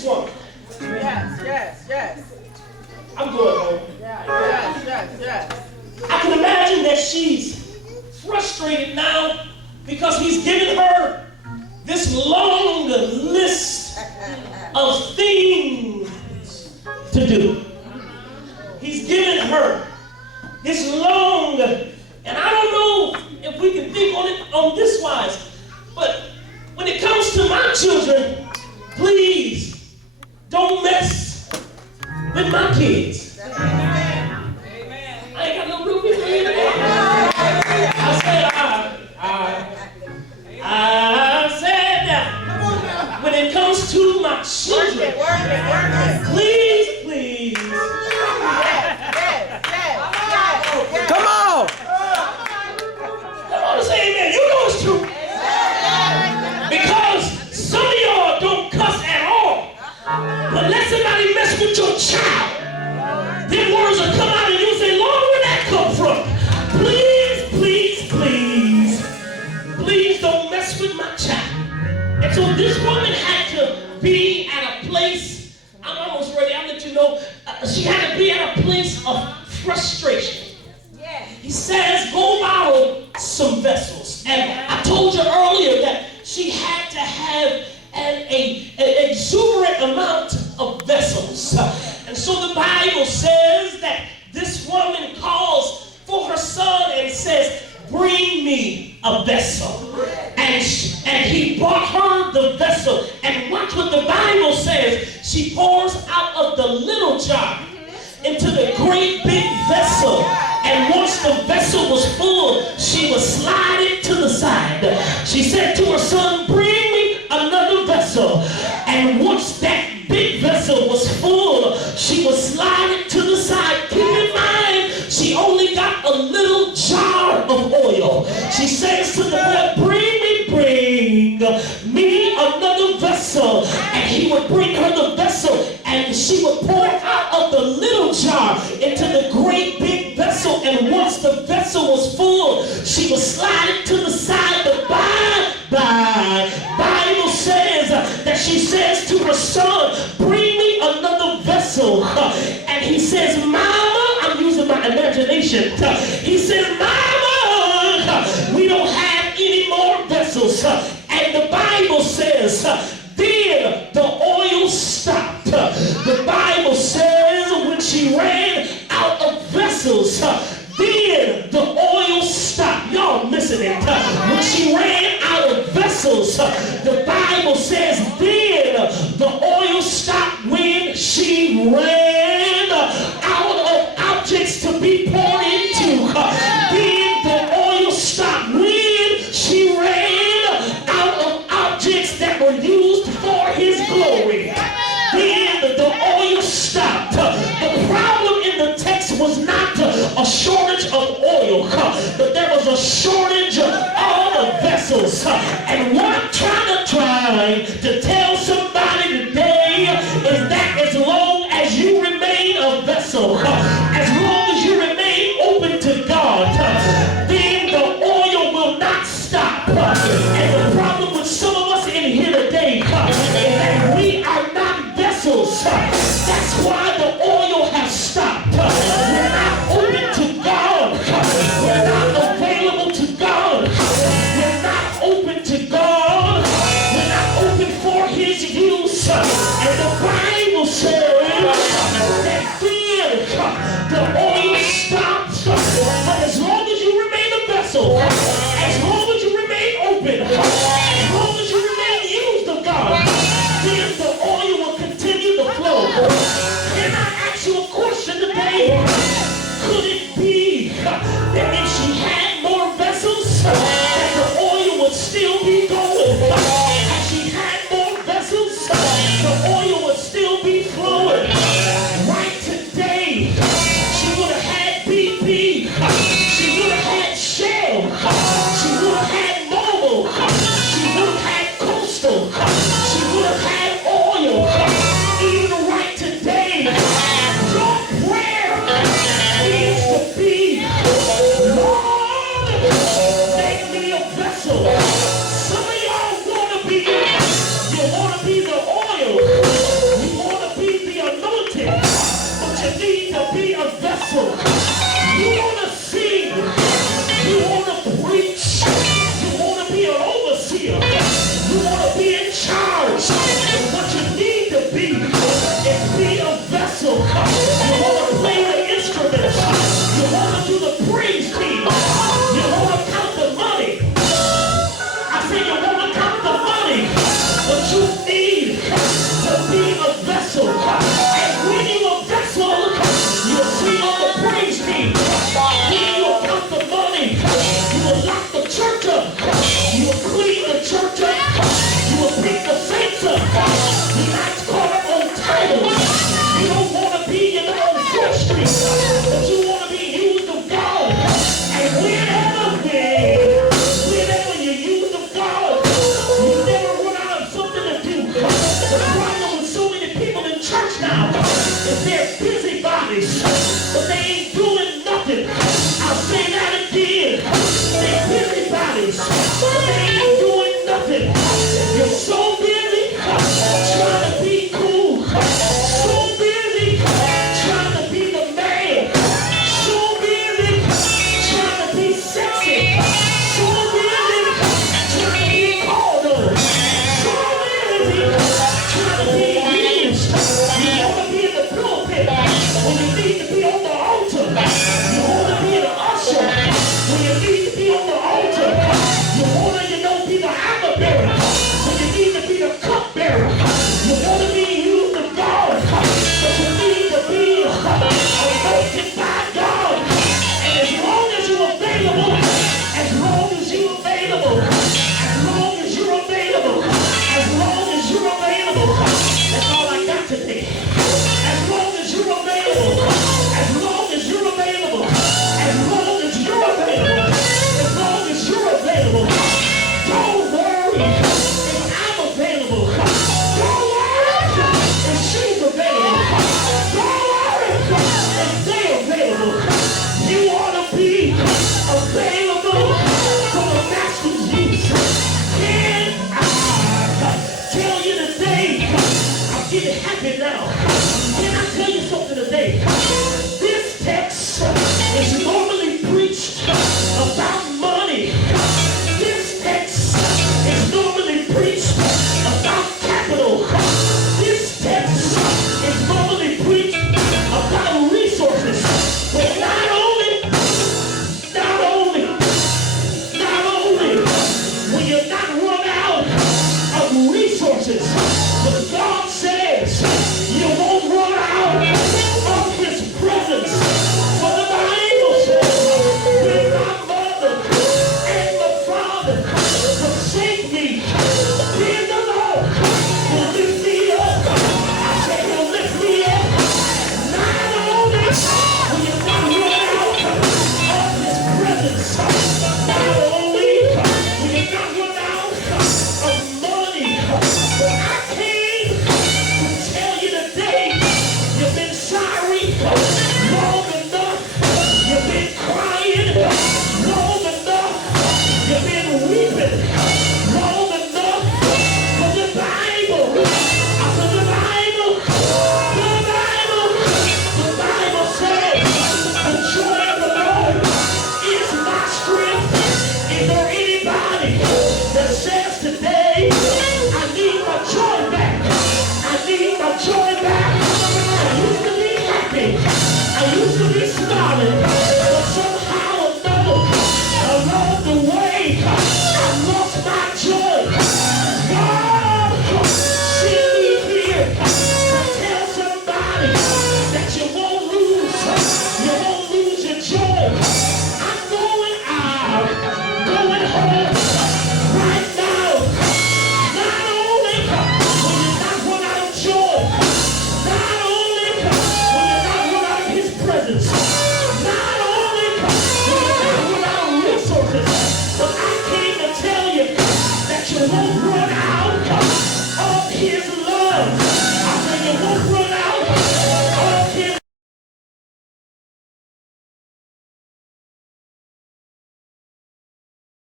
this woman. Yes. I'm going home. Yes. I can imagine that she's frustrated now because he's given her this long list of things to do. He's given her this long, and I don't know if we can think on it on this wise, but when it comes to my children, please don't mess with my kids. Amen. I ain't got no real people in there. I said that when it comes to my children, please. Come on! Come on and say amen. You know it's true. Because some of y'all don't cuss at all. But let somebody mess with your child. Them words will come out and you say, Lord, where that come from? Please don't mess with my child. And so this woman had to be at a place, I'm almost ready, I'll let you know, she had to be at a place of frustration. He says, go borrow some vessels. And I told you earlier that she had to have an exuberant amount of vessels. And so the Bible says that this woman calls for her son and says, bring me a vessel. And he brought her the vessel. And watch what the Bible says. She pours out of the little jar into the great big vessel. And once the vessel was full, she would slide it to the side. She said to her son, bring me another vessel. And once that big vessel was full, she would slide it to the side. Keep in mind, she only got a little jar of oil. She says to the boy, bring me another vessel. And he would bring her the vessel, and she would pour out of the little jar into the great big vessel. And once the vessel was full, she would slide it to the side. The Bible says that she says to her son, bring me another vessel. And he says, Mama, I'm using my imagination. He says, Mama, we don't have any more vessels. And the Bible says, then the oil stopped. The Bible says when she ran out of vessels, then the oil stopped. Y'all missing it. When she ran out of vessels, the Bible says then the oil stopped when she ran out of objects to be poured into. Then the oil stopped when she ran out of objects that were used for his glory. Then the oil stopped. The problem in the text was not a shortage of oil, but there was a shortage of vessels. And what I'm trying to place, but they ain't doing nothing.